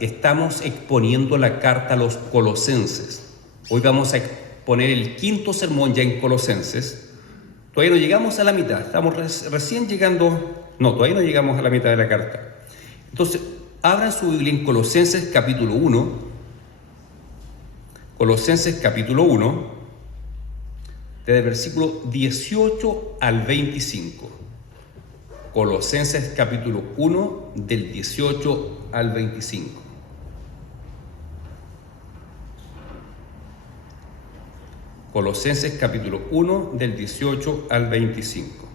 estamos exponiendo la carta a los Colosenses. Hoy vamos a exponer el quinto sermón ya en Colosenses. Todavía no llegamos a la mitad, estamos recién llegando, todavía no llegamos a la mitad de la carta. Entonces, abran su Biblia en Colosenses capítulo 1, Colosenses capítulo 1, desde el versículo 18 al 25. Colosenses capítulo 1, del 18 al 25. Colosenses capítulo 1, del 18 al 25.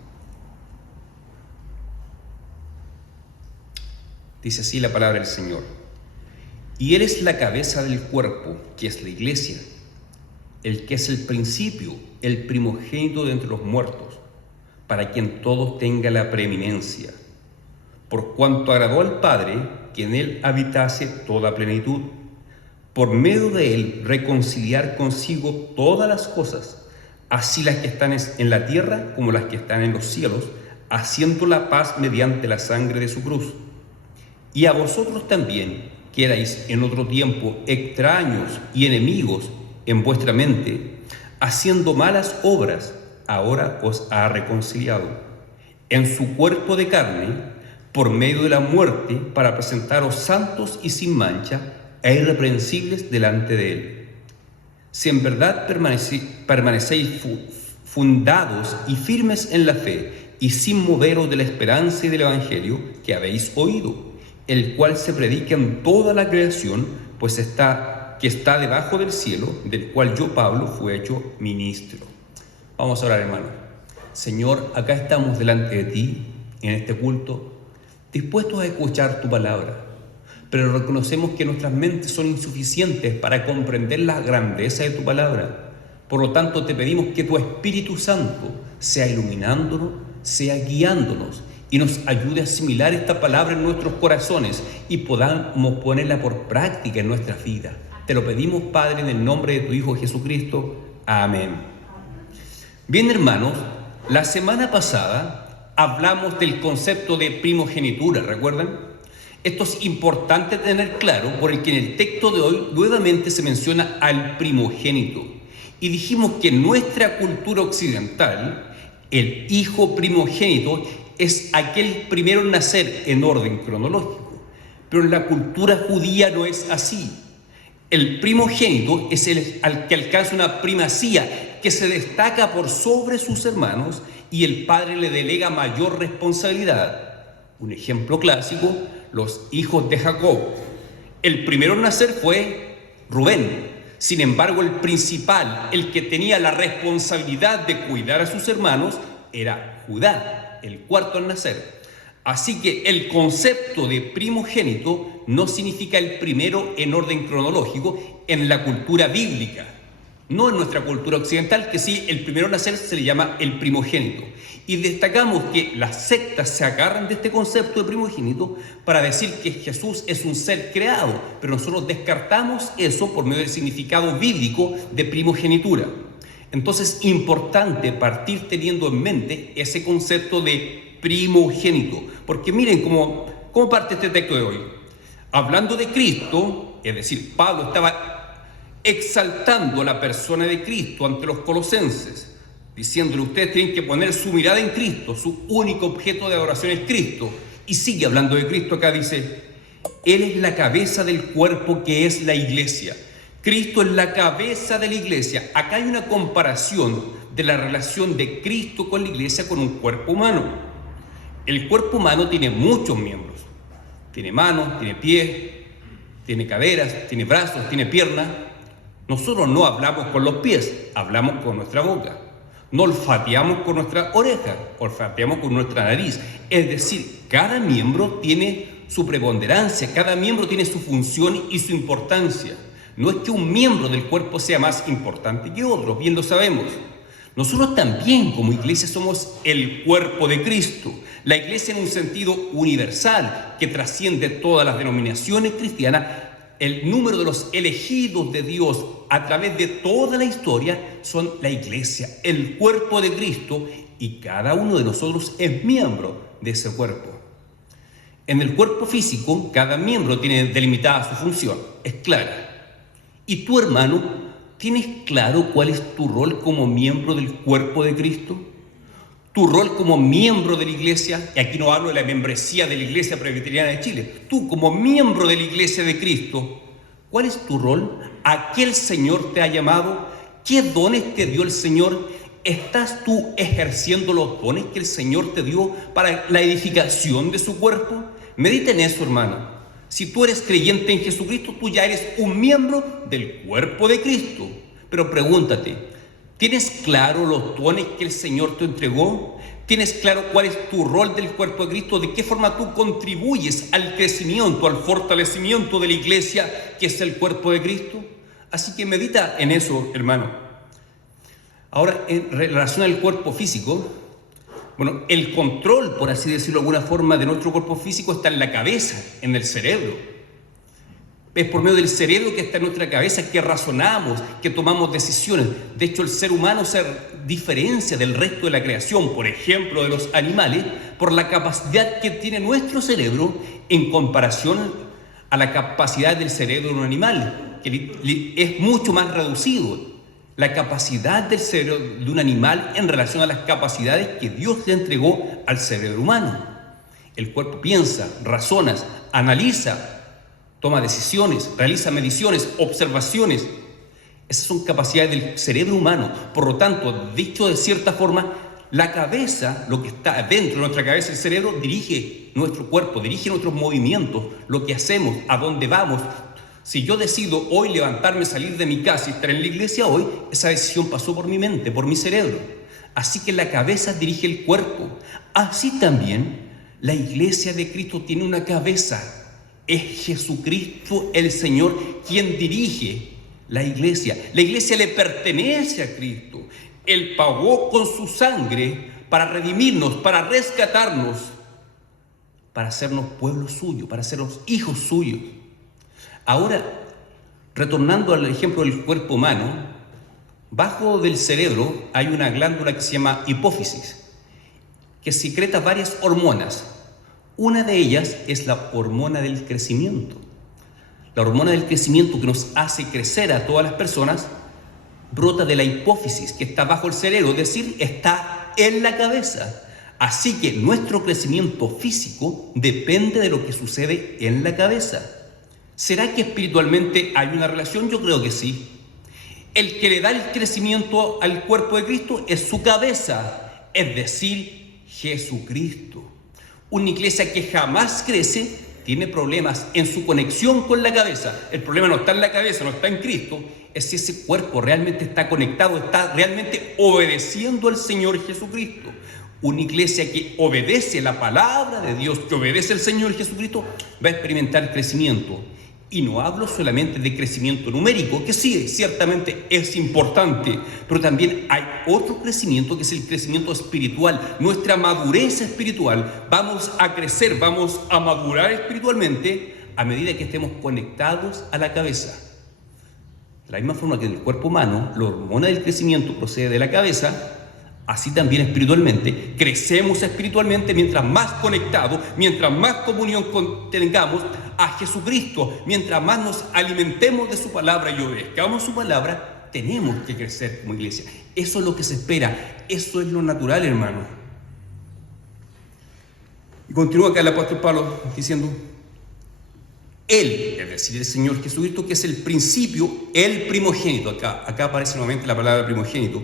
Dice así la palabra del Señor. Y Él es la cabeza del cuerpo, que es la iglesia, el que es el principio, el primogénito de entre los muertos, para quien todos tenga la preeminencia, por cuanto agradó al Padre que en Él habitase toda plenitud, por medio de Él reconciliar consigo todas las cosas, así las que están en la tierra como las que están en los cielos, haciendo la paz mediante la sangre de su cruz. Y a vosotros también, que erais en otro tiempo extraños y enemigos en vuestra mente, haciendo malas obras, ahora os ha reconciliado en su cuerpo de carne por medio de la muerte, para presentaros santos y sin mancha e irreprensibles delante de Él. Si en verdad permanecéis fundados y firmes en la fe, y sin moveros de la esperanza y del Evangelio que habéis oído, el cual se predica en toda la creación, pues está debajo del cielo, del cual yo, Pablo, fui hecho ministro. Vamos a orar, hermano. Señor, acá estamos delante de ti, en este culto, dispuestos a escuchar tu palabra, pero reconocemos que nuestras mentes son insuficientes para comprender la grandeza de tu palabra. Por lo tanto, te pedimos que tu Espíritu Santo sea iluminándonos, sea guiándonos y nos ayude a asimilar esta palabra en nuestros corazones y podamos ponerla por práctica en nuestras vidas. Te lo pedimos, Padre, en el nombre de tu Hijo Jesucristo. Amén. Bien, hermanos, la semana pasada hablamos del concepto de primogenitura, ¿recuerdan? Esto es importante tener claro porque en el texto de hoy nuevamente se menciona al primogénito. Y dijimos que en nuestra cultura occidental, el hijo primogénito es aquel primero en nacer en orden cronológico. Pero en la cultura judía no es así. El primogénito es el al que alcanza una primacía, que se destaca por sobre sus hermanos y el padre le delega mayor responsabilidad. Un ejemplo clásico, los hijos de Jacob. El primero en nacer fue Rubén. Sin embargo, el principal, el que tenía la responsabilidad de cuidar a sus hermanos, era Judá, el cuarto en nacer. Así que el concepto de primogénito no significa el primero en orden cronológico en la cultura bíblica. No en nuestra cultura occidental, que sí, el primero en nacer se le llama el primogénito. Y destacamos que las sectas se agarran de este concepto de primogénito para decir que Jesús es un ser creado, pero nosotros descartamos eso por medio del significado bíblico de primogenitura. Entonces es importante partir teniendo en mente ese concepto de primogénito, porque miren cómo parte este texto de hoy. Hablando de Cristo, es decir, Pablo estaba exaltando la persona de Cristo ante los colosenses, diciéndole: ustedes tienen que poner su mirada en Cristo, su único objeto de adoración es Cristo. Y sigue hablando de Cristo acá, dice: Él es la cabeza del cuerpo, que es la iglesia. Cristo es la cabeza de la iglesia. Acá hay una comparación de la relación de Cristo con la iglesia con un cuerpo humano. El cuerpo humano tiene muchos miembros. Tiene manos, tiene pies, tiene caderas, tiene brazos, tiene piernas. Nosotros no hablamos con los pies, hablamos con nuestra boca. No olfateamos con nuestra oreja, olfateamos con nuestra nariz. Es decir, cada miembro tiene su preponderancia, cada miembro tiene su función y su importancia. No es que un miembro del cuerpo sea más importante que otro, bien lo sabemos. Nosotros también como iglesia somos el cuerpo de Cristo. La iglesia en un sentido universal que trasciende todas las denominaciones cristianas. El número de los elegidos de Dios a través de toda la historia son la iglesia, el cuerpo de Cristo, y cada uno de nosotros es miembro de ese cuerpo. En el cuerpo físico, cada miembro tiene delimitada su función, es clara. Y tú, hermano, ¿tienes claro cuál es tu rol como miembro del cuerpo de Cristo? Tu rol como miembro de la iglesia, y aquí no hablo de la membresía de la Iglesia Presbiteriana de Chile, tú como miembro de la iglesia de Cristo, ¿cuál es tu rol? ¿A qué el Señor te ha llamado? ¿Qué dones te dio el Señor? ¿Estás tú ejerciendo los dones que el Señor te dio para la edificación de su cuerpo? Medita en eso, hermano. Si tú eres creyente en Jesucristo, tú ya eres un miembro del cuerpo de Cristo. Pero pregúntate, ¿tienes claro los dones que el Señor te entregó? ¿Tienes claro cuál es tu rol del cuerpo de Cristo? ¿De qué forma tú contribuyes al crecimiento, al fortalecimiento de la iglesia que es el cuerpo de Cristo? Así que medita en eso, hermano. Ahora, en relación al cuerpo físico, bueno, el control, por así decirlo de alguna forma, de nuestro cuerpo físico está en la cabeza, en el cerebro. Es por medio del cerebro que está en nuestra cabeza que razonamos, que tomamos decisiones. De hecho, el ser humano se diferencia del resto de la creación, por ejemplo, de los animales, por la capacidad que tiene nuestro cerebro en comparación a la capacidad del cerebro de un animal, que es mucho más reducido. La capacidad del cerebro de un animal en relación a las capacidades que Dios le entregó al cerebro humano. El cuerpo piensa, razona, analiza, toma decisiones, realiza mediciones, observaciones. Esas son capacidades del cerebro humano. Por lo tanto, dicho de cierta forma, la cabeza, lo que está dentro de nuestra cabeza, el cerebro, dirige nuestro cuerpo, dirige nuestros movimientos, lo que hacemos, a dónde vamos. Si yo decido hoy levantarme, salir de mi casa y estar en la iglesia hoy, esa decisión pasó por mi mente, por mi cerebro. Así que la cabeza dirige el cuerpo. Así también, la iglesia de Cristo tiene una cabeza. Es Jesucristo el Señor quien dirige la iglesia. La iglesia le pertenece a Cristo. Él pagó con su sangre para redimirnos, para rescatarnos, para hacernos pueblo suyo, para hacernos hijos suyos. Ahora, retornando al ejemplo del cuerpo humano, bajo del cerebro hay una glándula que se llama hipófisis, que secreta varias hormonas. Una de ellas es la hormona del crecimiento. La hormona del crecimiento que nos hace crecer a todas las personas brota de la hipófisis que está bajo el cerebro, es decir, está en la cabeza. Así que nuestro crecimiento físico depende de lo que sucede en la cabeza. ¿Será que espiritualmente hay una relación? Yo creo que sí. El que le da el crecimiento al cuerpo de Cristo es su cabeza, es decir, Jesucristo. Una iglesia que jamás crece tiene problemas en su conexión con la cabeza. El problema no está en la cabeza, no está en Cristo, es si ese cuerpo realmente está conectado, está realmente obedeciendo al Señor Jesucristo. Una iglesia que obedece la palabra de Dios, que obedece al Señor Jesucristo, va a experimentar crecimiento. Y no hablo solamente de crecimiento numérico, que sí, ciertamente es importante, pero también hay otro crecimiento que es el crecimiento espiritual, nuestra madurez espiritual. Vamos a crecer, vamos a madurar espiritualmente a medida que estemos conectados a la cabeza. De la misma forma que en el cuerpo humano, la hormona del crecimiento procede de la cabeza, así también espiritualmente, crecemos espiritualmente mientras más conectados, mientras más comunión tengamos a Jesucristo, mientras más nos alimentemos de su palabra y obedezcamos su palabra, tenemos que crecer como iglesia. Eso es lo que se espera, eso es lo natural, hermano. Y continúa acá el apóstol Pablo diciendo, Él, es decir, el Señor Jesucristo, que es el principio, el primogénito, acá aparece nuevamente la palabra primogénito,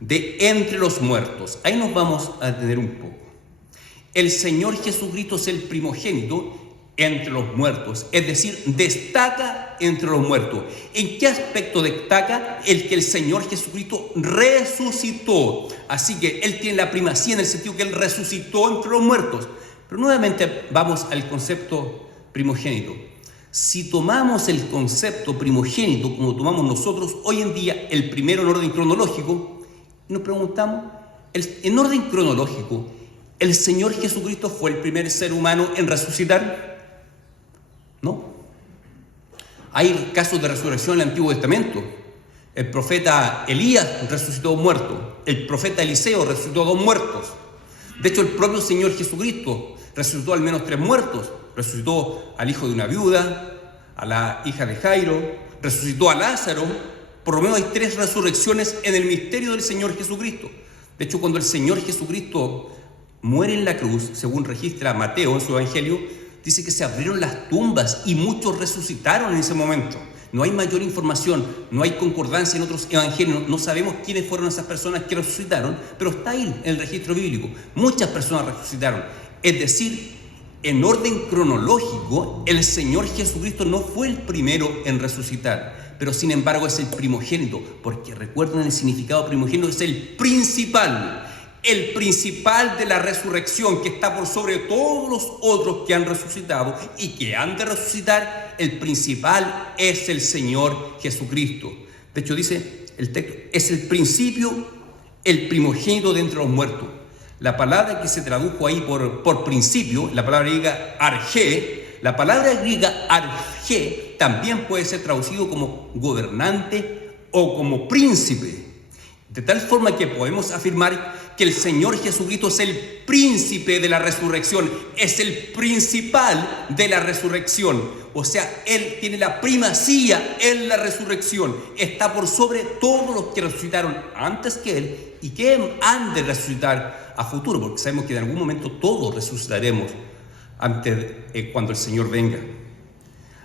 de entre los muertos. Ahí nos vamos a detener un poco. El Señor Jesucristo es el primogénito entre los muertos, es decir, destaca entre los muertos. ¿En qué aspecto destaca? El que el Señor Jesucristo resucitó. Así que Él tiene la primacía en el sentido que Él resucitó entre los muertos. Pero nuevamente vamos al concepto primogénito. Si tomamos el concepto primogénito como tomamos nosotros hoy en día, el primero en orden cronológico, nos preguntamos, en orden cronológico, ¿el Señor Jesucristo fue el primer ser humano en resucitar? No. Hay casos de resurrección en el Antiguo Testamento. El profeta Elías resucitó a un muerto. El profeta Eliseo resucitó a 2 muertos. De hecho, el propio Señor Jesucristo resucitó al menos 3 muertos. Resucitó al hijo de una viuda, a la hija de Jairo, resucitó a Lázaro. Por lo menos hay 3 resurrecciones en el misterio del Señor Jesucristo. De hecho, cuando el Señor Jesucristo muere en la cruz, según registra Mateo en su Evangelio, dice que se abrieron las tumbas y muchos resucitaron en ese momento. No hay mayor información, no hay concordancia en otros evangelios, no sabemos quiénes fueron esas personas que resucitaron, pero está ahí en el registro bíblico. Muchas personas resucitaron. Es decir, en orden cronológico, el Señor Jesucristo no fue el primero en resucitar, pero sin embargo es el primogénito, porque recuerden el significado primogénito, es el principal de la resurrección, que está por sobre todos los otros que han resucitado y que han de resucitar. El principal es el Señor Jesucristo. De hecho dice el texto, es el principio, el primogénito de entre los muertos. La palabra que se tradujo ahí por principio, la palabra griega argé, la palabra griega argé también puede ser traducido como gobernante o como príncipe. De tal forma que podemos afirmar que el Señor Jesucristo es el príncipe de la resurrección, es el principal de la resurrección. O sea, Él tiene la primacía en la resurrección, está por sobre todos los que resucitaron antes que Él y que han de resucitar a futuro, porque sabemos que en algún momento todos resucitaremos cuando el Señor venga.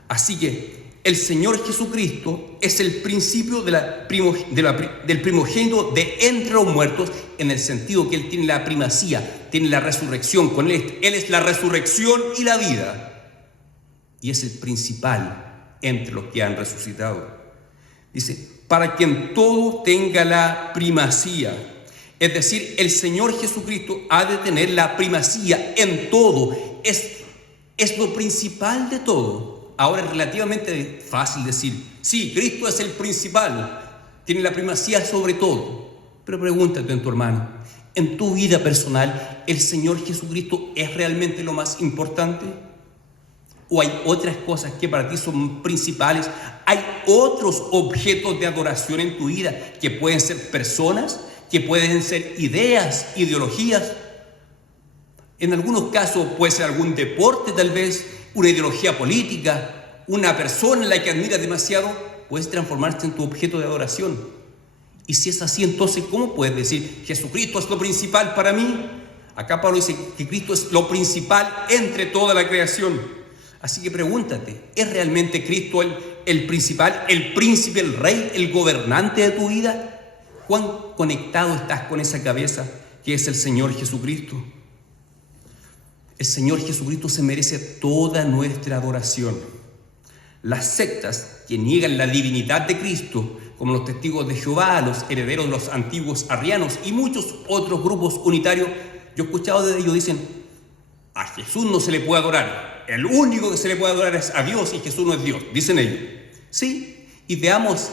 Así que el Señor Jesucristo es el principio del primogénito de entre los muertos, en el sentido que Él tiene la primacía, tiene la resurrección. Con Él es la resurrección y la vida. Y es el principal entre los que han resucitado. Dice, para que en todo tenga la primacía. Es decir, el Señor Jesucristo ha de tener la primacía en todo. Es lo principal de todo. Ahora es relativamente fácil decir, sí, Cristo es el principal, tiene la primacía sobre todo. Pero pregúntate en tu hermano, ¿en tu vida personal el Señor Jesucristo es realmente lo más importante? ¿O hay otras cosas que para ti son principales? ¿Hay otros objetos de adoración en tu vida que pueden ser personas, que pueden ser ideas, ideologías? En algunos casos puede ser algún deporte tal vez, una ideología política, una persona en la que admiras demasiado, puedes transformarse en tu objeto de adoración. Y si es así, entonces, ¿cómo puedes decir Jesucristo es lo principal para mí? Acá Pablo dice que Cristo es lo principal entre toda la creación. Así que pregúntate, ¿es realmente Cristo el principal, el príncipe, el rey, el gobernante de tu vida? ¿Cuán conectado estás con esa cabeza que es el Señor Jesucristo? El Señor Jesucristo se merece toda nuestra adoración. Las sectas que niegan la divinidad de Cristo, como los testigos de Jehová, los herederos de los antiguos arrianos y muchos otros grupos unitarios, yo he escuchado de ellos, dicen, a Jesús no se le puede adorar, el único que se le puede adorar es a Dios y Jesús no es Dios, dicen ellos. Sí, y veamos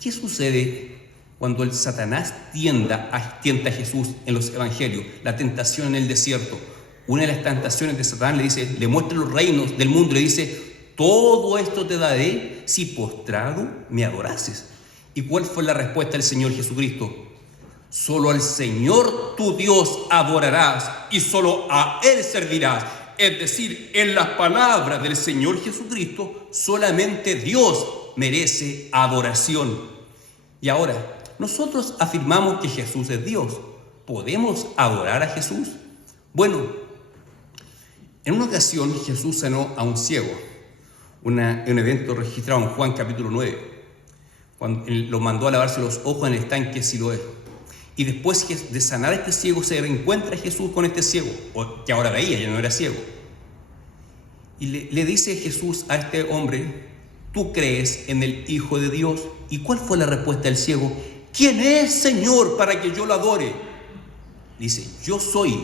qué sucede cuando el Satanás tienta a Jesús en los evangelios, la tentación en el desierto. Una de las tentaciones de Satanás le muestra los reinos del mundo, le dice, todo esto te daré si postrado me adorases. ¿Y cuál fue la respuesta del Señor Jesucristo? Solo al Señor tu Dios adorarás y solo a Él servirás. Es decir, en las palabras del Señor Jesucristo, solamente Dios merece adoración. Y ahora, nosotros afirmamos que Jesús es Dios. ¿Podemos adorar a Jesús? Bueno, en una ocasión Jesús sanó a un ciego, un evento registrado en Juan capítulo 9, cuando él lo mandó a lavarse los ojos en el estanque Siloé. Y después de sanar a este ciego, se reencuentra Jesús con este ciego, que ahora veía, ya no era ciego. Y le dice Jesús a este hombre, ¿tú crees en el Hijo de Dios? ¿Y cuál fue la respuesta del ciego? ¿Quién es, Señor, para que yo lo adore? Dice, yo soy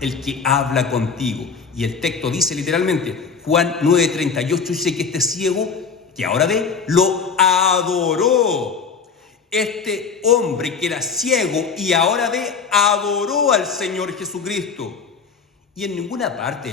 el que habla contigo. Y el texto dice literalmente, Juan 9:38, dice que este ciego, que ahora ve, lo adoró. Este hombre que era ciego y ahora ve, adoró al Señor Jesucristo. Y en ninguna parte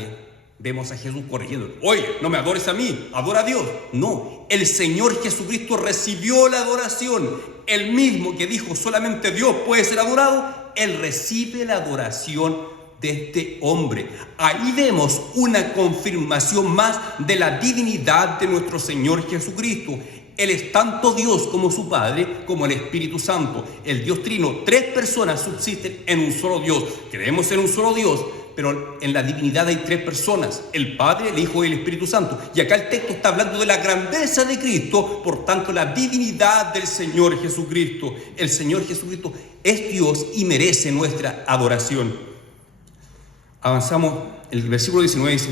vemos a Jesús corrigiendo, oye, no me adores a mí, adora a Dios. No, el Señor Jesucristo recibió la adoración. El mismo que dijo solamente Dios puede ser adorado, Él recibe la adoración de este hombre. Ahí vemos una confirmación más de la divinidad de nuestro Señor Jesucristo. Él es tanto Dios como su Padre, como el Espíritu Santo. El Dios Trino, 3 personas subsisten en un solo Dios. Creemos en un solo Dios, pero en la divinidad hay 3 personas: el Padre, el Hijo y el Espíritu Santo. Y acá el texto está hablando de la grandeza de Cristo, por tanto la divinidad del Señor Jesucristo. El Señor Jesucristo es Dios y merece nuestra adoración. Avanzamos, el versículo 19 dice: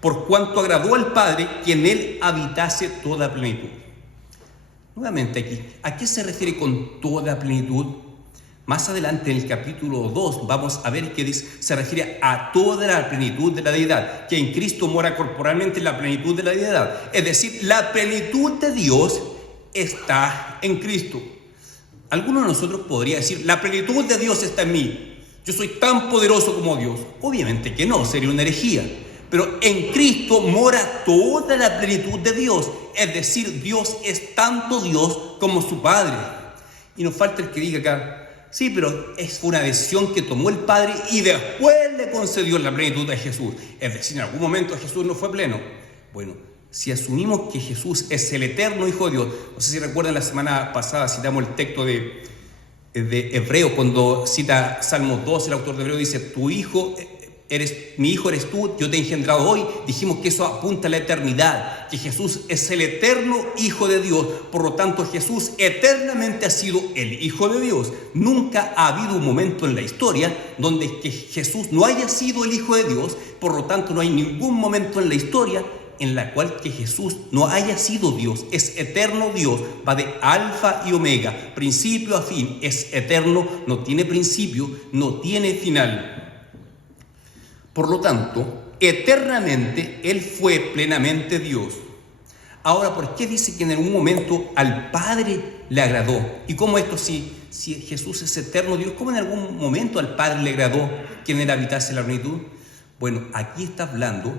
por cuanto agradó al Padre que en Él habitase toda plenitud. Nuevamente aquí, ¿a qué se refiere con toda plenitud? Más adelante en el capítulo 2 vamos a ver que se refiere a toda la plenitud de la deidad, que en Cristo mora corporalmente la plenitud de la deidad. Es decir, la plenitud de Dios está en Cristo. Alguno de nosotros podría decir: la plenitud de Dios está en mí, yo soy tan poderoso como Dios. Obviamente que no, sería una herejía. Pero en Cristo mora toda la plenitud de Dios. Es decir, Dios es tanto Dios como su Padre. Y nos falta el que diga acá: sí, pero es una decisión que tomó el Padre y después le concedió la plenitud a Jesús. Es decir, en algún momento Jesús no fue pleno. Bueno, si asumimos que Jesús es el eterno Hijo de Dios, no sé si recuerdan, la semana pasada citamos el texto de Hebreo, cuando cita Salmos 2, el autor de Hebreo dice: mi hijo eres tú, yo te he engendrado hoy. Dijimos que eso apunta a la eternidad, que Jesús es el eterno Hijo de Dios. Por lo tanto, Jesús eternamente ha sido el Hijo de Dios. Nunca ha habido un momento en la historia donde que Jesús no haya sido el Hijo de Dios. Por lo tanto, no hay ningún momento en la historia en la cual que Jesús no haya sido Dios. Es eterno Dios, va de alfa y omega, principio a fin, es eterno, no tiene principio, no tiene final. Por lo tanto, eternamente Él fue plenamente Dios. Ahora, ¿por qué dice que en algún momento al Padre le agradó? ¿Y cómo esto, si Jesús es eterno Dios, cómo en algún momento al Padre le agradó que en Él habitase la plenitud? Bueno, aquí está hablando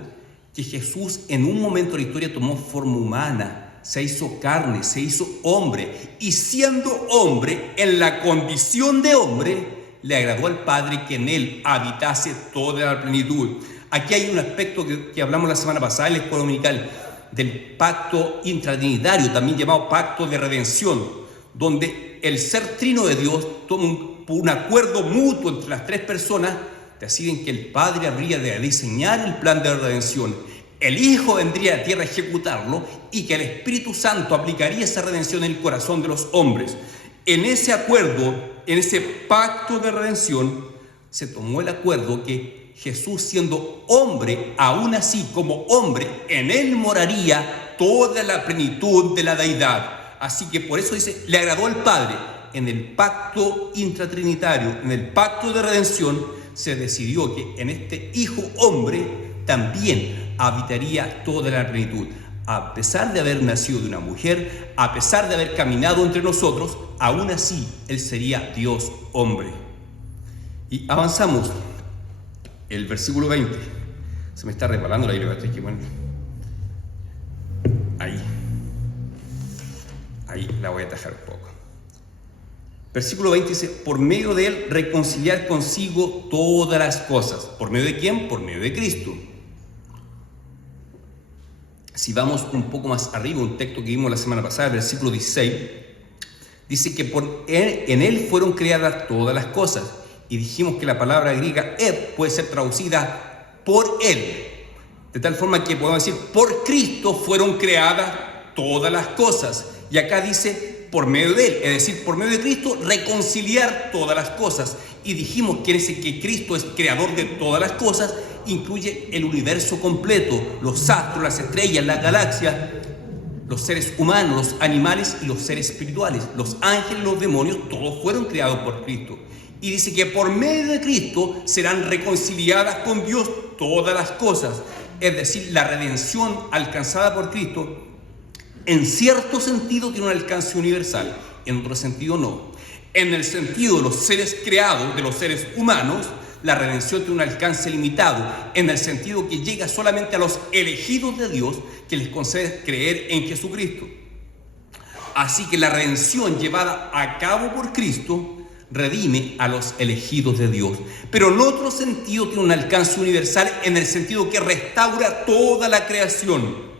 que Jesús en un momento de la historia tomó forma humana, se hizo carne, se hizo hombre, y siendo hombre, en la condición de hombre, le agradó al Padre que en Él habitase toda la plenitud. Aquí hay un aspecto que hablamos la semana pasada en la escuela dominical, del pacto intratrinitario, también llamado pacto de redención, donde el ser trino de Dios toma un acuerdo mutuo entre las 3 personas, deciden que el Padre habría de diseñar el plan de redención, el Hijo vendría a la tierra a ejecutarlo, y que el Espíritu Santo aplicaría esa redención en el corazón de los hombres. En ese acuerdo, en ese pacto de redención, se tomó el acuerdo que Jesús, siendo hombre, aún así como hombre, en Él moraría toda la plenitud de la deidad. Así que por eso dice, le agradó al Padre. En el pacto intratrinitario, en el pacto de redención, se decidió que en este Hijo hombre también habitaría toda la plenitud. A pesar de haber nacido de una mujer, a pesar de haber caminado entre nosotros, aún así Él sería Dios hombre. Y avanzamos. El versículo 20. Se me está resbalando la Biblia, que bueno. Ahí la voy a atajar un poco. Versículo 20 dice: por medio de Él reconciliar consigo todas las cosas. ¿Por medio de quién? Por medio de Cristo. Si vamos un poco más arriba, un texto que vimos la semana pasada, el versículo 16, dice que en Él fueron creadas todas las cosas. Y dijimos que la palabra griega puede ser traducida por Él. De tal forma que podemos decir, por Cristo fueron creadas todas las cosas. Y acá dice, por medio de Él, es decir, por medio de Cristo, reconciliar todas las cosas. Y dijimos que Cristo es creador de todas las cosas, incluye el universo completo, los astros, las estrellas, las galaxias, los seres humanos, los animales y los seres espirituales, los ángeles, los demonios, todos fueron creados por Cristo. Y dice que por medio de Cristo serán reconciliadas con Dios todas las cosas. Es decir, la redención alcanzada por Cristo, en cierto sentido tiene un alcance universal, en otro sentido no. En el sentido de los seres creados, de los seres humanos, la redención tiene un alcance limitado, en el sentido que llega solamente a los elegidos de Dios, que les concede creer en Jesucristo. Así que la redención llevada a cabo por Cristo redime a los elegidos de Dios. Pero en otro sentido tiene un alcance universal, en el sentido que restaura toda la creación.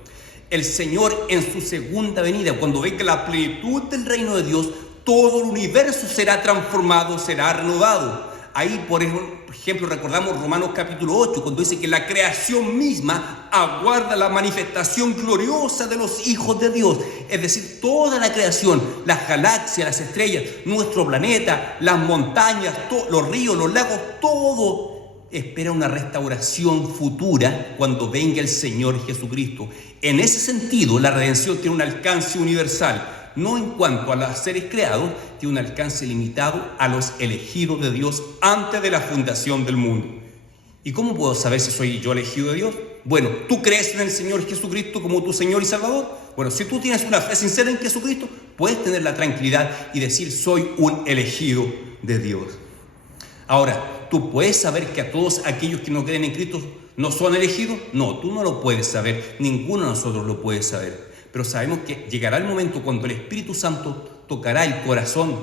El Señor en su segunda venida, cuando venga la plenitud del reino de Dios, todo el universo será transformado, será renovado. Ahí, por ejemplo, recordamos Romanos capítulo 8, cuando dice que la creación misma aguarda la manifestación gloriosa de los hijos de Dios. Es decir, toda la creación, las galaxias, las estrellas, nuestro planeta, las montañas, los ríos, los lagos, todo espera una restauración futura cuando venga el Señor Jesucristo. En ese sentido, la redención tiene un alcance universal. No en cuanto a los seres creados, tiene un alcance limitado a los elegidos de Dios antes de la fundación del mundo. ¿Y cómo puedo saber si soy yo elegido de Dios? Bueno, ¿tú crees en el Señor Jesucristo como tu Señor y Salvador? Bueno, si tú tienes una fe sincera en Jesucristo, puedes tener la tranquilidad y decir, soy un elegido de Dios. Ahora, ¿tú puedes saber que a todos aquellos que no creen en Cristo no son elegidos? No, tú no lo puedes saber, ninguno de nosotros lo puede saber. Pero sabemos que llegará el momento cuando el Espíritu Santo tocará el corazón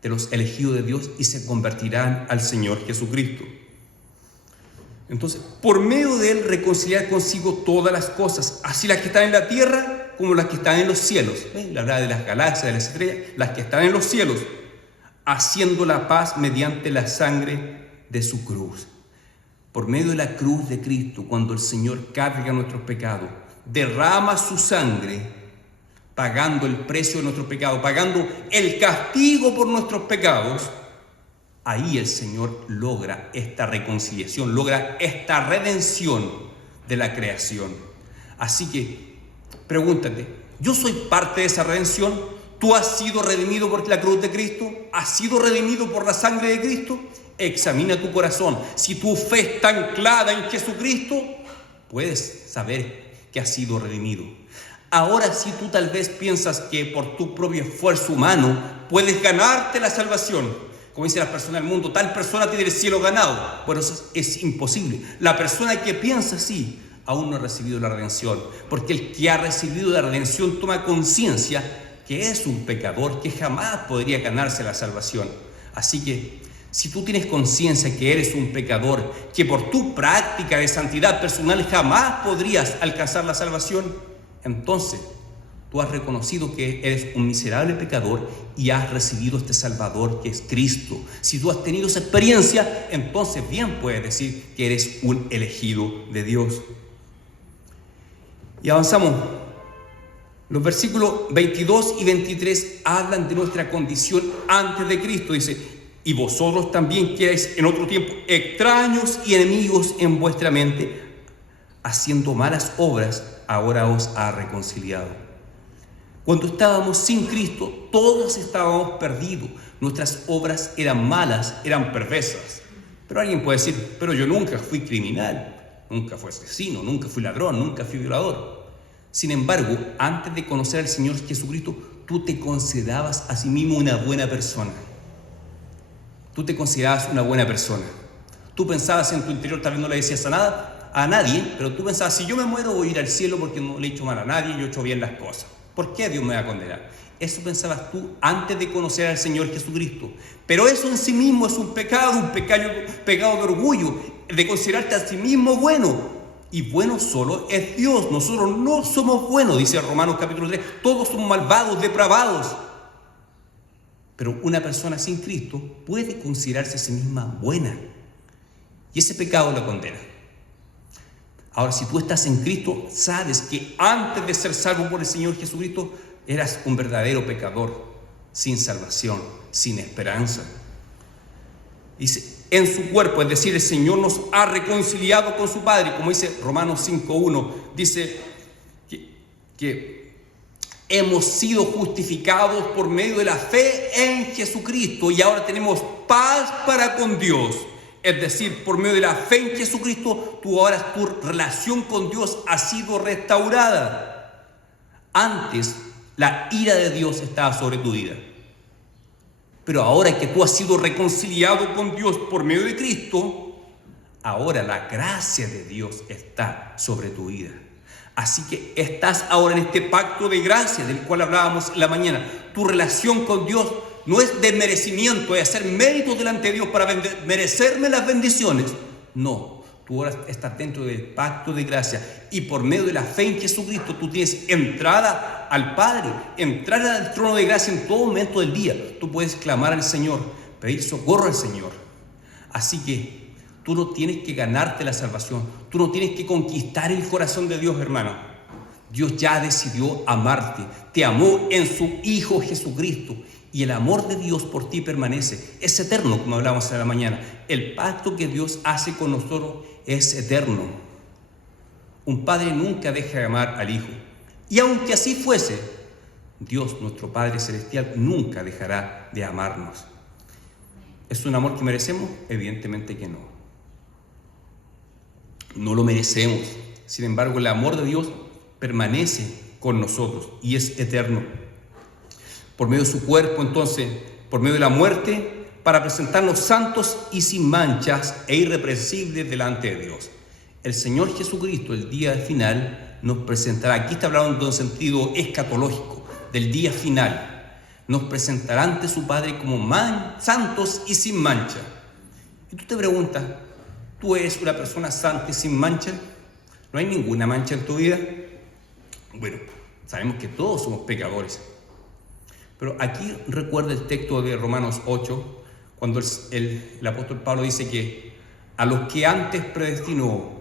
de los elegidos de Dios y se convertirán al Señor Jesucristo. Entonces, por medio de Él reconciliar consigo todas las cosas, así las que están en la tierra como las que están en los cielos. La verdad de las galaxias, de las estrellas, las que están en los cielos, haciendo la paz mediante la sangre de su cruz. Por medio de la cruz de Cristo, cuando el Señor carga nuestros pecados, derrama su sangre, pagando el precio de nuestros pecados, pagando el castigo por nuestros pecados, ahí el Señor logra esta reconciliación, logra esta redención de la creación. Así que, pregúntate, ¿yo soy parte de esa redención? ¿Tú has sido redimido por la cruz de Cristo? ¿Has sido redimido por la sangre de Cristo? Examina tu corazón. Si tu fe está anclada en Jesucristo, puedes saber que has sido redimido. Ahora, si tú tal vez piensas que por tu propio esfuerzo humano puedes ganarte la salvación, como dicen las personas del mundo, tal persona tiene el cielo ganado. Bueno, eso es imposible. La persona que piensa así aún no ha recibido la redención, porque el que ha recibido la redención toma conciencia que es un pecador que jamás podría ganarse la salvación. Así que si tú tienes conciencia que eres un pecador, que por tu práctica de santidad personal jamás podrías alcanzar la salvación, entonces tú has reconocido que eres un miserable pecador y has recibido este Salvador que es Cristo. Si tú has tenido esa experiencia, entonces bien puedes decir que eres un elegido de Dios. Y avanzamos. Los versículos 22 y 23 hablan de nuestra condición antes de Cristo. Dice, y vosotros también que erais en otro tiempo extraños y enemigos en vuestra mente, haciendo malas obras, ahora os ha reconciliado. Cuando estábamos sin Cristo, todos estábamos perdidos. Nuestras obras eran malas, eran perversas. Pero alguien puede decir, pero yo nunca fui criminal, nunca fui asesino, nunca fui ladrón, nunca fui violador. Sin embargo, antes de conocer al Señor Jesucristo, tú te considerabas a sí mismo una buena persona. Tú te considerabas una buena persona. Tú pensabas en tu interior, tal vez no le decías a nadie, pero tú pensabas, si yo me muero voy a ir al cielo porque no le he hecho mal a nadie, yo he hecho bien las cosas. ¿Por qué Dios me va a condenar? Eso pensabas tú antes de conocer al Señor Jesucristo. Pero eso en sí mismo es un pecado de orgullo, de considerarte a sí mismo bueno. Y bueno solo es Dios. Nosotros no somos buenos, dice Romanos capítulo 3. Todos somos malvados, depravados. Pero una persona sin Cristo puede considerarse a sí misma buena. Y ese pecado la condena. Ahora, si tú estás en Cristo, sabes que antes de ser salvo por el Señor Jesucristo, eras un verdadero pecador, sin salvación, sin esperanza. Dice, en su cuerpo, es decir, el Señor nos ha reconciliado con su Padre, como dice Romanos 5:1, dice que hemos sido justificados por medio de la fe en Jesucristo y ahora tenemos paz para con Dios. Es decir, por medio de la fe en Jesucristo, tu relación con Dios ha sido restaurada. Antes, la ira de Dios estaba sobre tu vida. Pero ahora que tú has sido reconciliado con Dios por medio de Cristo, ahora la gracia de Dios está sobre tu vida. Así que estás ahora en este pacto de gracia del cual hablábamos en la mañana. Tu relación con Dios no es de merecimiento, es hacer méritos delante de Dios para merecerme las bendiciones. No, tú ahora estás dentro del pacto de gracia y por medio de la fe en Jesucristo tú tienes entrada al Padre, entrada al trono de gracia en todo momento del día. Tú puedes clamar al Señor, pedir socorro al Señor. Así que tú no tienes que ganarte la salvación, tú no tienes que conquistar el corazón de Dios, hermano. Dios ya decidió amarte, te amó en su Hijo Jesucristo y el amor de Dios por ti permanece, es eterno, como hablamos en la mañana. El pacto que Dios hace con nosotros es eterno. Un padre nunca deja de amar al Hijo y aunque así fuese, Dios, nuestro Padre Celestial, nunca dejará de amarnos. ¿Es un amor que merecemos? Evidentemente que no. No lo merecemos. Sin embargo, el amor de Dios permanece con nosotros y es eterno. Por medio de su cuerpo, entonces, por medio de la muerte, para presentarnos santos y sin manchas e irreprensibles delante de Dios. El Señor Jesucristo, el día final, nos presentará. Aquí está hablando en sentido escatológico, del día final. Nos presentará ante su Padre como santos y sin mancha. Y tú te preguntas, ¿tú eres una persona santa y sin mancha? ¿No hay ninguna mancha en tu vida? Bueno, sabemos que todos somos pecadores. Pero aquí recuerda el texto de Romanos 8, cuando el apóstol Pablo dice que a los que antes predestinó,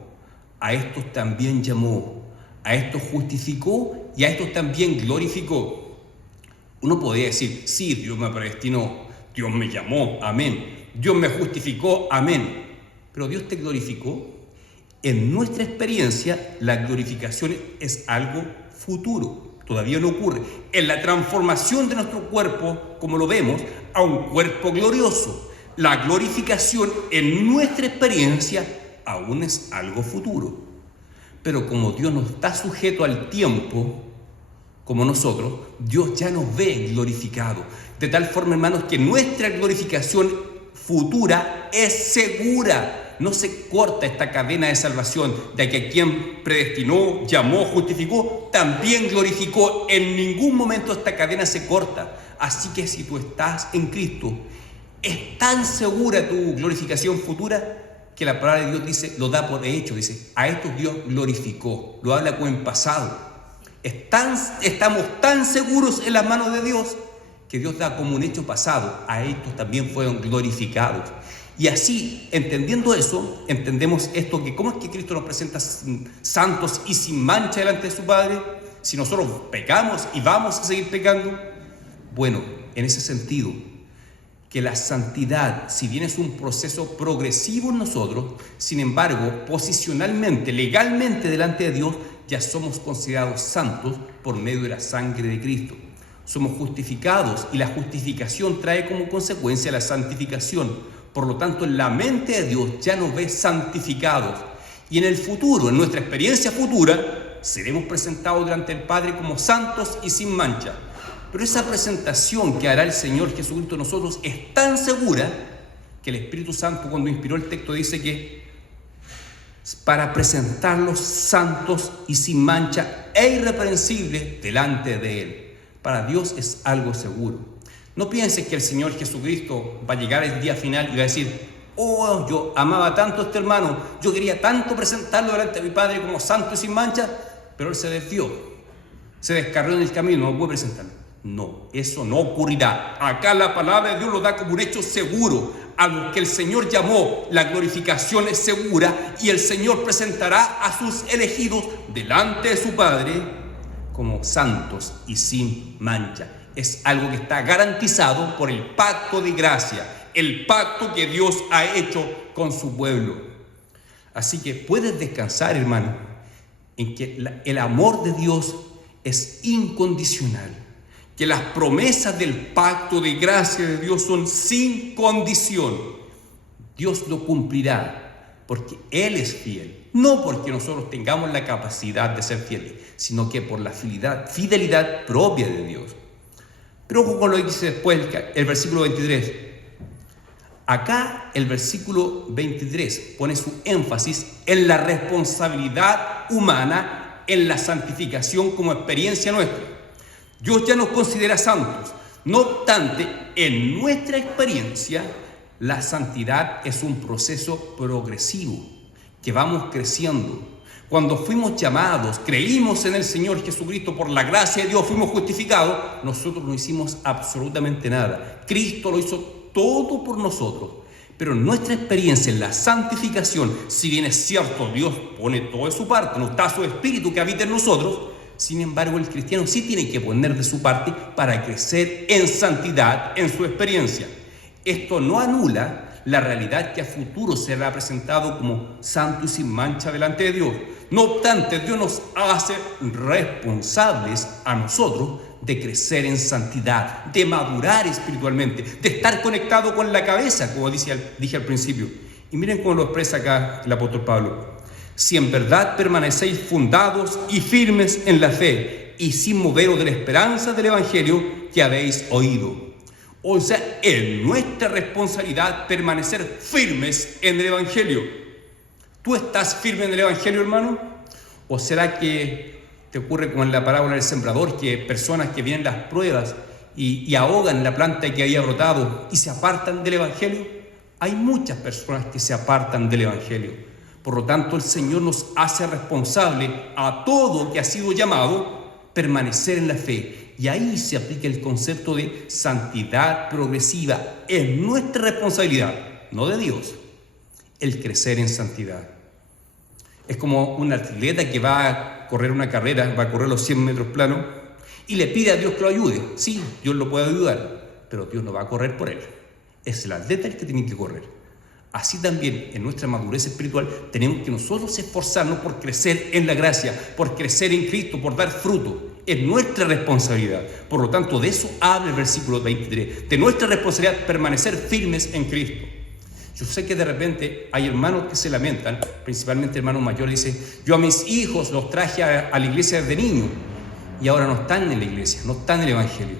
a estos también llamó, a estos justificó y a estos también glorificó. Uno podría decir, sí, Dios me predestinó, Dios me llamó, amén. Dios me justificó, amén. Pero Dios te glorificó. En nuestra experiencia, la glorificación es algo futuro, todavía no ocurre. En la transformación de nuestro cuerpo, como lo vemos, a un cuerpo glorioso. La glorificación en nuestra experiencia aún es algo futuro. Pero como Dios no está sujeto al tiempo, como nosotros, Dios ya nos ve glorificados. De tal forma, hermanos, que nuestra glorificación futura es segura. No se corta esta cadena de salvación de que quien predestinó, llamó, justificó, también glorificó. En ningún momento esta cadena se corta. Así que si tú estás en Cristo, es tan segura tu glorificación futura que la palabra de Dios dice, lo da por hecho, dice, a estos Dios glorificó, lo habla como en pasado. Estamos tan seguros en las manos de Dios que Dios da como un hecho pasado, a estos también fueron glorificados. Y así, entendiendo eso, entendemos esto, que cómo es que Cristo nos presenta santos y sin mancha delante de su Padre, si nosotros pecamos y vamos a seguir pecando. Bueno, en ese sentido, que la santidad, si bien es un proceso progresivo en nosotros, sin embargo, posicionalmente, legalmente delante de Dios, ya somos considerados santos por medio de la sangre de Cristo. Somos justificados y la justificación trae como consecuencia la santificación. Por lo tanto, en la mente de Dios ya nos ve santificados. Y en el futuro, en nuestra experiencia futura, seremos presentados delante del Padre como santos y sin mancha. Pero esa presentación que hará el Señor Jesucristo en nosotros es tan segura que el Espíritu Santo, cuando inspiró el texto, dice que para presentarlos santos y sin mancha e irreprensibles delante de Él. Para Dios es algo seguro. No pienses que el Señor Jesucristo va a llegar el día final y va a decir, oh, yo amaba tanto a este hermano, yo quería tanto presentarlo delante de mi Padre como santo y sin mancha, pero Él se desvió, se descarrió en el camino, no puede presentarlo. No, eso no ocurrirá. Acá la palabra de Dios lo da como un hecho seguro. A los que el Señor llamó, la glorificación es segura y el Señor presentará a sus elegidos delante de su Padre como santos y sin mancha. Es algo que está garantizado por el pacto de gracia, el pacto que Dios ha hecho con su pueblo. Así que puedes descansar, hermano, en que el amor de Dios es incondicional, que las promesas del pacto de gracia de Dios son sin condición. Dios lo cumplirá porque Él es fiel, no porque nosotros tengamos la capacidad de ser fieles, sino que por la fidelidad propia de Dios. Pero ojo con lo que dice después el versículo 23. Acá el versículo 23 pone su énfasis en la responsabilidad humana, en la santificación como experiencia nuestra. Dios ya nos considera santos, No obstante, en nuestra experiencia, la santidad es un proceso progresivo, que vamos creciendo. Cuando fuimos llamados, creímos en el Señor Jesucristo, por la gracia de Dios fuimos justificados, nosotros no hicimos absolutamente nada. Cristo lo hizo todo por nosotros. Pero en nuestra experiencia, en la santificación, si bien es cierto, Dios pone todo de su parte, no está su Espíritu que habita en nosotros, sin embargo, el cristiano sí tiene que poner de su parte para crecer en santidad en su experiencia. Esto no anula la realidad que a futuro será presentado como santo y sin mancha delante de Dios. No obstante, Dios nos hace responsables a nosotros de crecer en santidad, de madurar espiritualmente, de estar conectado con la cabeza, como dije al principio. Y miren cómo lo expresa acá el apóstol Pablo. Si en verdad permanecéis fundados y firmes en la fe y sin moveros de la esperanza del Evangelio que habéis oído. O sea, es nuestra responsabilidad permanecer firmes en el Evangelio. ¿Tú estás firme en el Evangelio, hermano? ¿O será que te ocurre como en la parábola del sembrador, que personas que vienen las pruebas y ahogan la planta que había brotado y se apartan del Evangelio? Hay muchas personas que se apartan del Evangelio. Por lo tanto, el Señor nos hace responsable a todo que ha sido llamado permanecer en la fe. Y ahí se aplica el concepto de santidad progresiva. Es nuestra responsabilidad, no de Dios, el crecer en santidad. Es como un atleta que va a correr una carrera, va a correr los 100 metros planos y le pide a Dios que lo ayude. Sí, Dios lo puede ayudar, pero Dios no va a correr por él. Es el atleta el que tiene que correr. Así también en nuestra madurez espiritual tenemos que nosotros esforzarnos por crecer en la gracia, por crecer en Cristo, por dar fruto. Es nuestra responsabilidad. Por lo tanto, de eso habla el versículo 23, de nuestra responsabilidad permanecer firmes en Cristo. Yo sé que de repente hay hermanos que se lamentan, principalmente hermanos mayores, dicen, yo a mis hijos los traje a la iglesia desde niño y ahora no están en la iglesia, no están en el Evangelio.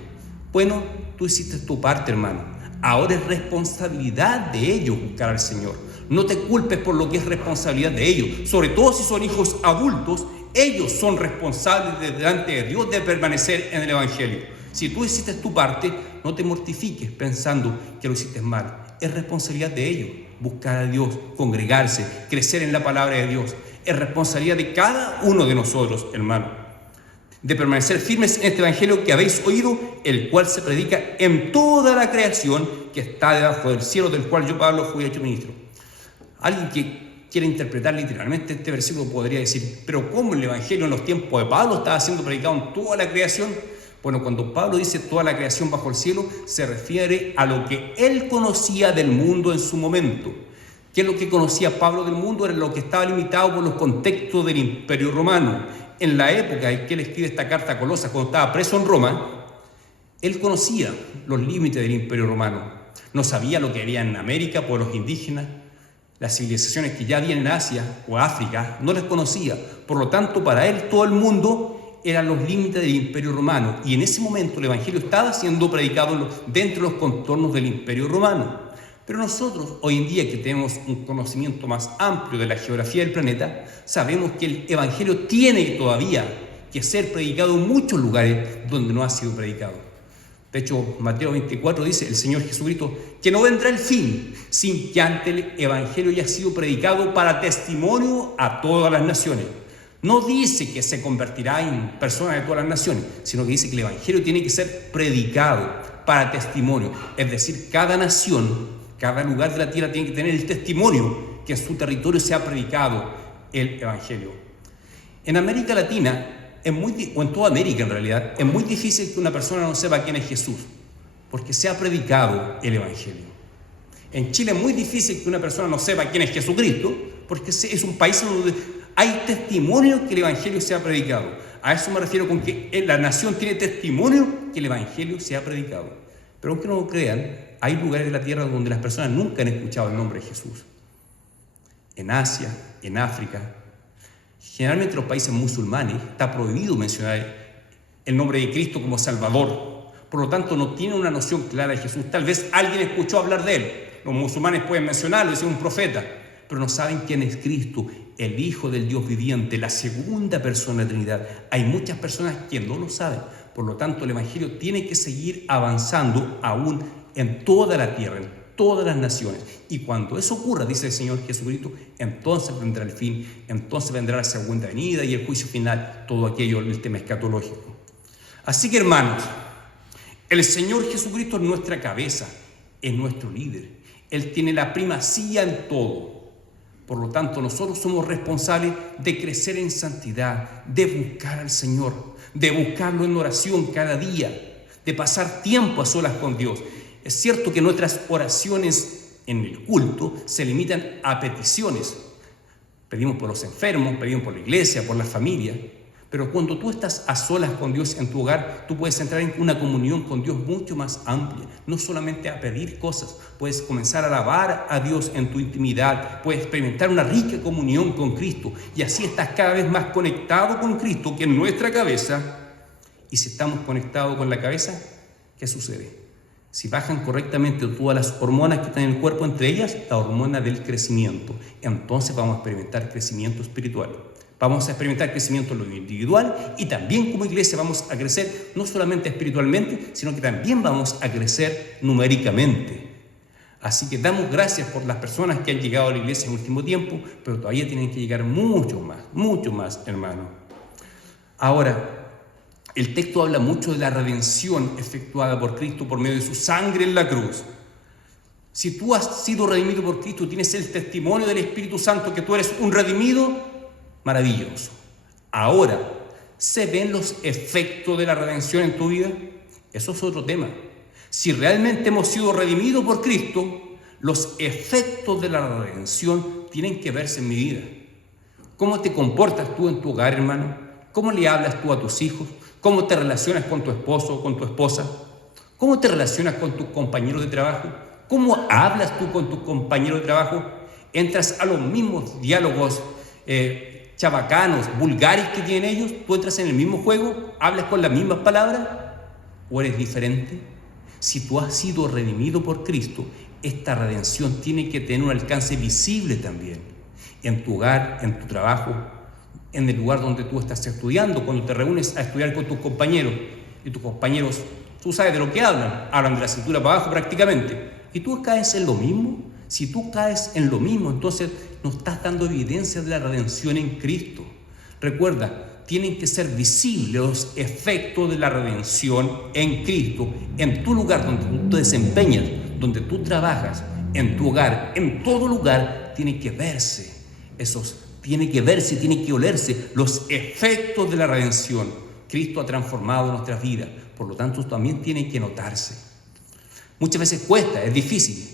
Bueno, tú hiciste tu parte, hermano. Ahora es responsabilidad de ellos buscar al Señor. No te culpes por lo que es responsabilidad de ellos. Sobre todo si son hijos adultos, ellos son responsables delante de Dios de permanecer en el Evangelio. Si tú hiciste tu parte, no te mortifiques pensando que lo hiciste mal. Es responsabilidad de ellos buscar a Dios, congregarse, crecer en la palabra de Dios. Es responsabilidad de cada uno de nosotros, hermano, de permanecer firmes en este Evangelio que habéis oído, el cual se predica en toda la creación que está debajo del cielo, del cual yo, Pablo, fui hecho ministro. Alguien que quiere interpretar literalmente este versículo podría decir, pero ¿cómo el Evangelio en los tiempos de Pablo estaba siendo predicado en toda la creación? Bueno, cuando Pablo dice toda la creación bajo el cielo, se refiere a lo que él conocía del mundo en su momento. ¿Qué es lo que conocía Pablo del mundo? Era lo que estaba limitado por los contextos del Imperio Romano. En la época en que él escribe esta carta a Colosas, cuando estaba preso en Roma, él conocía los límites del Imperio Romano. No sabía lo que había en América, pueblos indígenas, las civilizaciones que ya había en Asia o África, no las conocía. Por lo tanto, para él todo el mundo eran los límites del Imperio Romano. Y en ese momento el Evangelio estaba siendo predicado dentro de los contornos del Imperio Romano. Pero nosotros, hoy en día que tenemos un conocimiento más amplio de la geografía del planeta, sabemos que el Evangelio tiene todavía que ser predicado en muchos lugares donde no ha sido predicado. De hecho, Mateo 24 dice, el Señor Jesucristo, que no vendrá el fin sin que antes el Evangelio haya sido predicado para testimonio a todas las naciones. No dice que se convertirá en personas de todas las naciones, sino que dice que el Evangelio tiene que ser predicado para testimonio. Es decir, cada nación, cada lugar de la tierra tiene que tener el testimonio que en su territorio se ha predicado el Evangelio. En América Latina, o en toda América en realidad, es muy difícil que una persona no sepa quién es Jesús, porque se ha predicado el Evangelio. En Chile es muy difícil que una persona no sepa quién es Jesucristo, porque es un país donde hay testimonio que el Evangelio se ha predicado. A eso me refiero con que la nación tiene testimonio que el Evangelio se ha predicado. Pero aunque no lo crean, hay lugares de la tierra donde las personas nunca han escuchado el nombre de Jesús. En Asia, en África, generalmente en los países musulmanes está prohibido mencionar el nombre de Cristo como Salvador. Por lo tanto, no tienen una noción clara de Jesús. Tal vez alguien escuchó hablar de él. Los musulmanes pueden mencionarlo, decir un profeta, pero no saben quién es Cristo, el Hijo del Dios viviente, la segunda persona de la Trinidad. Hay muchas personas que no lo saben. Por lo tanto, el Evangelio tiene que seguir avanzando aún en toda la tierra, en todas las naciones. Y cuando eso ocurra, dice el Señor Jesucristo, entonces vendrá el fin, entonces vendrá la segunda venida y el juicio final, todo aquello, el tema escatológico. Así que, hermanos, el Señor Jesucristo es nuestra cabeza, es nuestro líder. Él tiene la primacía en todo. Por lo tanto, nosotros somos responsables de crecer en santidad, de buscar al Señor, de buscarlo en oración cada día, de pasar tiempo a solas con Dios. Es cierto que nuestras oraciones en el culto se limitan a peticiones. Pedimos por los enfermos, pedimos por la iglesia, por la familia. Pero cuando tú estás a solas con Dios en tu hogar, tú puedes entrar en una comunión con Dios mucho más amplia. No solamente a pedir cosas, puedes comenzar a alabar a Dios en tu intimidad, puedes experimentar una rica comunión con Cristo y así estás cada vez más conectado con Cristo, que es nuestra cabeza. Y si estamos conectados con la cabeza, ¿qué sucede? Si bajan correctamente todas las hormonas que están en el cuerpo, entre ellas la hormona del crecimiento, entonces vamos a experimentar crecimiento espiritual. Vamos a experimentar crecimiento en lo individual y también como iglesia vamos a crecer no solamente espiritualmente, sino que también vamos a crecer numéricamente. Así que damos gracias por las personas que han llegado a la iglesia en el último tiempo, pero todavía tienen que llegar mucho más, hermano. Ahora, el texto habla mucho de la redención efectuada por Cristo por medio de su sangre en la cruz. Si tú has sido redimido por Cristo, tienes el testimonio del Espíritu Santo que tú eres un redimido, maravilloso. Ahora, ¿se ven los efectos de la redención en tu vida? Eso es otro tema. Si realmente hemos sido redimidos por Cristo, los efectos de la redención tienen que verse en mi vida. ¿Cómo te comportas tú en tu hogar, hermano? ¿Cómo le hablas tú a tus hijos? ¿Cómo te relacionas con tu esposo o con tu esposa? ¿Cómo te relacionas con tus compañeros de trabajo? ¿Cómo hablas tú con tus compañeros de trabajo? ¿Entras a los mismos diálogos chabacanos, vulgares que tienen ellos? ¿Tú entras en el mismo juego? ¿Hablas con las mismas palabras? ¿O eres diferente? Si tú has sido redimido por Cristo, esta redención tiene que tener un alcance visible también. En tu hogar, en tu trabajo, en el lugar donde tú estás estudiando, cuando te reúnes a estudiar con tus compañeros. Y tus compañeros, tú sabes de lo que hablan de la cintura para abajo prácticamente. ¿Y tú caes en lo mismo? Si tú caes en lo mismo, entonces no estás dando evidencia de la redención en Cristo. Recuerda, tienen que ser visibles los efectos de la redención en Cristo, en tu lugar donde tú te desempeñas, donde tú trabajas, en tu hogar, en todo lugar, tiene que verse tiene que olerse los efectos de la redención. Cristo ha transformado nuestras vidas, por lo tanto también tiene que notarse. Muchas veces cuesta, es difícil.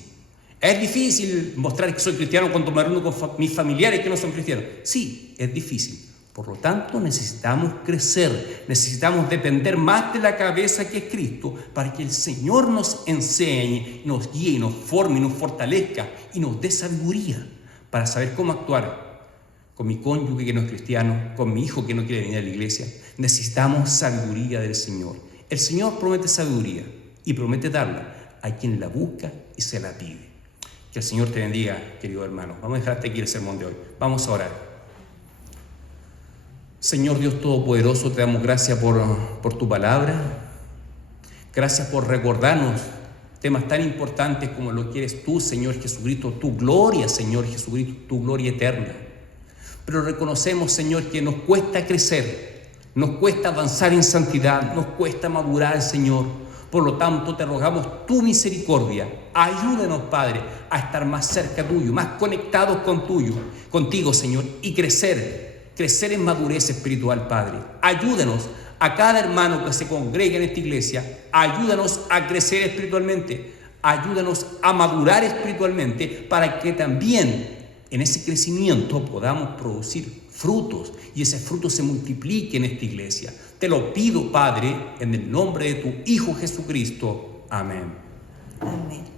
¿Es difícil mostrar que soy cristiano cuando me reúno con mis familiares que no son cristianos? Sí, es difícil. Por lo tanto, necesitamos crecer, necesitamos depender más de la cabeza que es Cristo para que el Señor nos enseñe, nos guíe, nos forme, nos fortalezca y nos dé sabiduría para saber cómo actuar con mi cónyuge que no es cristiano, con mi hijo que no quiere venir a la iglesia. Necesitamos sabiduría del Señor. El Señor promete sabiduría y promete darla a quien la busca y se la pide. Que el Señor te bendiga, querido hermano. Vamos a dejar hasta aquí el sermón de hoy. Vamos a orar. Señor Dios Todopoderoso, te damos gracias por tu palabra. Gracias por recordarnos temas tan importantes como lo que eres tú, Señor Jesucristo, tu gloria, Señor Jesucristo, tu gloria eterna. Pero reconocemos, Señor, que nos cuesta crecer, nos cuesta avanzar en santidad, nos cuesta madurar, Señor. Por lo tanto, te rogamos tu misericordia. Ayúdanos, Padre, a estar más cerca tuyo, más conectados contigo, Señor, y crecer en madurez espiritual, Padre. Ayúdanos a cada hermano que se congrega en esta iglesia. Ayúdanos a crecer espiritualmente. Ayúdanos a madurar espiritualmente para que también en ese crecimiento podamos producir frutos y ese fruto se multiplique en esta iglesia. Te lo pido, Padre, en el nombre de tu Hijo Jesucristo. Amén. Amén.